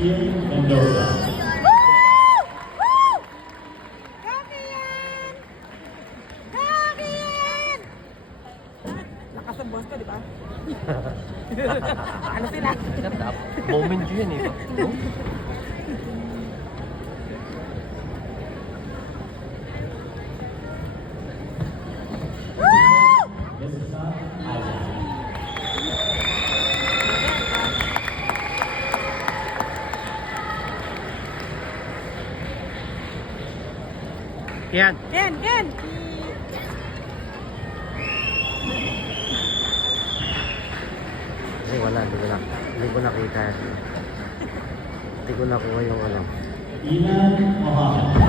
Ian Mendoza. Lakas ang boss ko, di ba? Ano sila? Moment yun eh. This is not Isaac. Yan. Ken! Ken! Ay, wala. Hindi ko nakita. Hindi ko nakuha yung ano. Ian Mohammed.